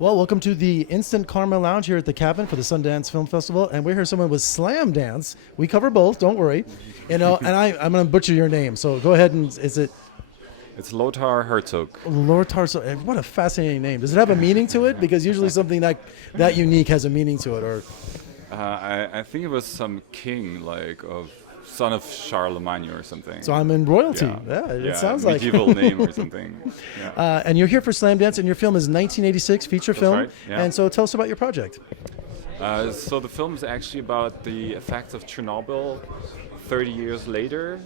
Well, welcome to the Instant Karma Lounge here at the Cabin for the Sundance Film Festival, and we're here someone with Slamdance. We cover both, don't worry. I'm going to butcher your name, so go ahead and is it It's Lothar Herzog. Lothar? What a fascinating name. Does it have a meaning to it? Because usually something that unique has a meaning to it, or I think it was some king, like of son of Charlemagne or something. so I'm in royalty. Yeah, it sounds like medieval name or something. Yeah. and you're here for Slamdance, and your film is 1986 feature film. right, yeah. And so tell us about your project. So the film is actually about the effects of Chernobyl 30 years later.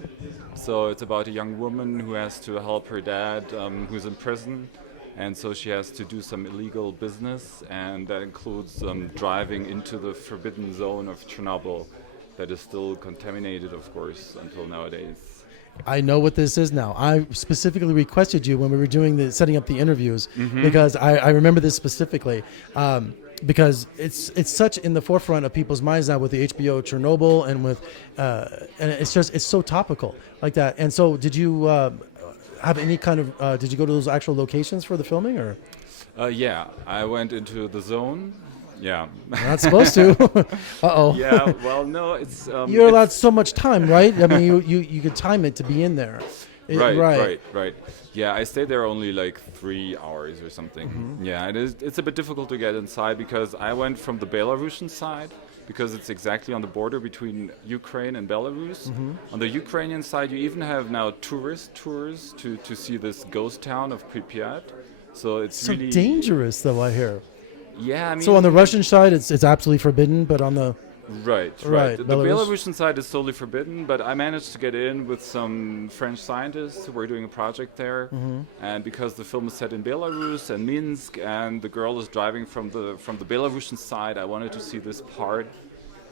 So it's about a young woman who has to help her dad, who's in prison. And so she has to do some illegal business, and that includes driving into the forbidden zone of Chernobyl that is still contaminated, of course, until nowadays. I know what this is now. I specifically requested you when we were doing setting up the interviews because I remember this specifically because it's such in the forefront of people's minds now with the HBO Chernobyl and with and it's so topical like that. And so did you have any kind of did you go to those actual locations for the filming or? Yeah, I went into the zone. Yeah. You're not supposed to. Uh-oh. Yeah, well, no, it's... You're allowed so much time, right? I mean, you could time it to be in there. Right. Yeah, I stayed there only like 3 hours or something. Yeah, it's a bit difficult to get inside because I went from the Belarusian side because it's exactly on the border between Ukraine and Belarus. On the Ukrainian side, you even have now tourist tours to see this ghost town of Pripyat. So it's so really dangerous, though, I hear. Yeah, I mean... So on the Russian side, it's absolutely forbidden, but on the... Right. The Belarusian side is totally forbidden, but I managed to get in with some French scientists who were doing a project there. And because the film is set in Belarus and Minsk, and the girl is driving from the Belarusian side, I wanted to see this part.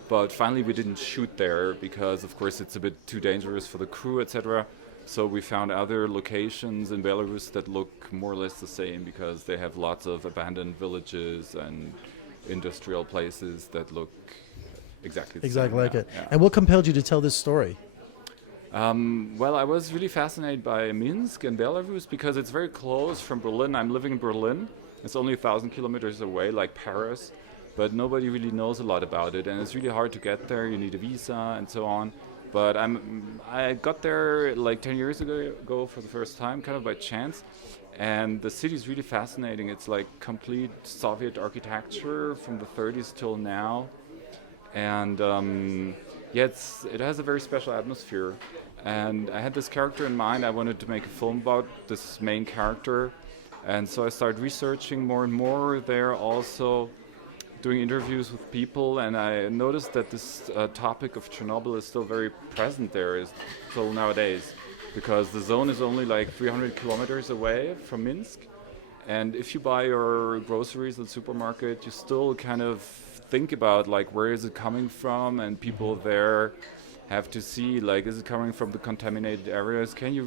But finally, we didn't shoot there because, of course, it's a bit too dangerous for the crew, etc. So we found other locations in Belarus that look more or less the same because they have lots of abandoned villages and industrial places that look exactly like it. Yeah. And what compelled you to tell this story? Well, I was really fascinated by Minsk in Belarus because it's very close from Berlin. I'm living in Berlin. It's only 1,000 kilometers away, like Paris, but nobody really knows a lot about it, and it's really hard to get there. You need a visa and so on. But I got there like 10 years ago for the first time, kind of by chance. And the city is really fascinating. It's like complete Soviet architecture from the 30s till now. And it has a very special atmosphere. And I had this character in mind. I wanted to make a film about this main character. And so I started researching more and more there also, doing interviews with people, and I noticed that this topic of Chernobyl is still very present there till nowadays, because the zone is only like 300 kilometers away from Minsk, and if you buy your groceries at the supermarket, you still kind of think about like where is it coming from, and people there have to see like is it coming from the contaminated areas? Do you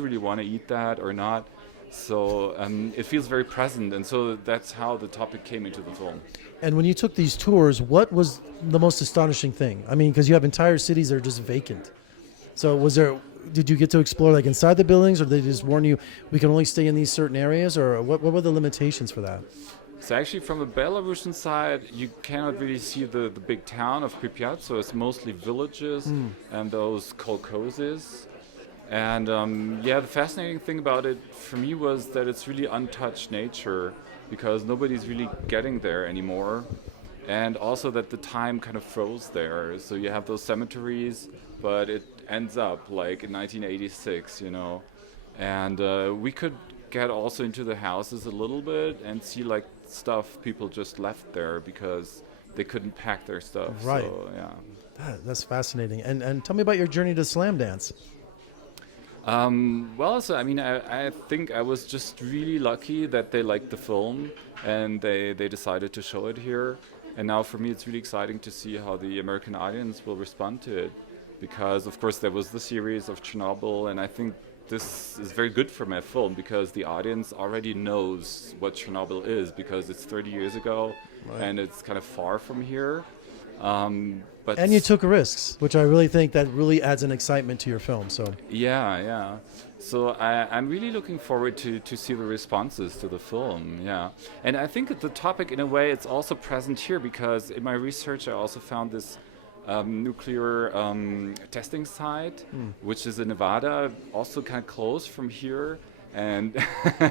really want to eat that or not? So it feels very present, and so that's how the topic came into the film. And when you took these tours, what was the most astonishing thing? I mean, because you have entire cities that are just vacant. So did you get to explore like inside the buildings, or did they just warn you we can only stay in these certain areas, or what were the limitations for that? So actually from the Belarusian side, you cannot really see the big town of Pripyat, so it's mostly villages and those kolkhozes. And the fascinating thing about it for me was that it's really untouched nature because nobody's really getting there anymore. And also that the time kind of froze there. So you have those cemeteries, but it ends up like in 1986, you know. And we could get also into the houses a little bit and see like stuff people just left there because they couldn't pack their stuff. Right. So, yeah. That's fascinating. And tell me about your journey to Slamdance. I think I was just really lucky that they liked the film and they decided to show it here. And now for me it's really exciting to see how the American audience will respond to it. Because of course there was the series of Chernobyl, and I think this is very good for my film because the audience already knows what Chernobyl is because it's 30 years ago and it's kind of far from here. But And you took risks, which I really think that really adds an excitement to your film. So yeah. So I'm really looking forward to see the responses to the film. Yeah, and I think the topic, in a way, it's also present here because in my research I also found this nuclear testing site, which is in Nevada, also kind of close from here. And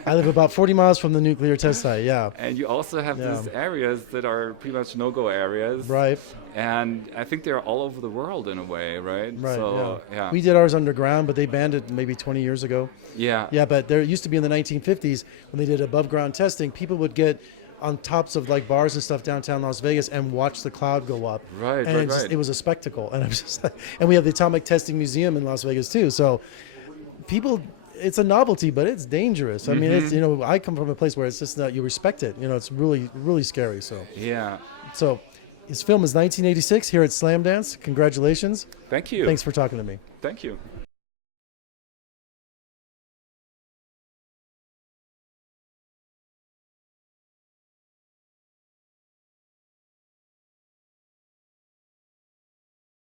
I live about 40 miles from the nuclear test site. Yeah. and you also have these areas that are pretty much no-go areas. Right. And I think they're all over the world in a way, right? Right. So, yeah. We did ours underground, but they banned it maybe 20 years ago. Yeah. Yeah, but there used to be in the 1950s when they did above ground testing, people would get on tops of like bars and stuff downtown Las Vegas and watch the cloud go up. Right, and right. It was a spectacle. And I'm just like, and we have the Atomic Testing Museum in Las Vegas too. So people, it's a novelty, but it's dangerous. I mean, it's, I come from a place where it's just that you respect it. It's really, really scary. So yeah. So his film is 1986 here at Slamdance. Congratulations. Thank you. Thanks for talking to me. Thank you.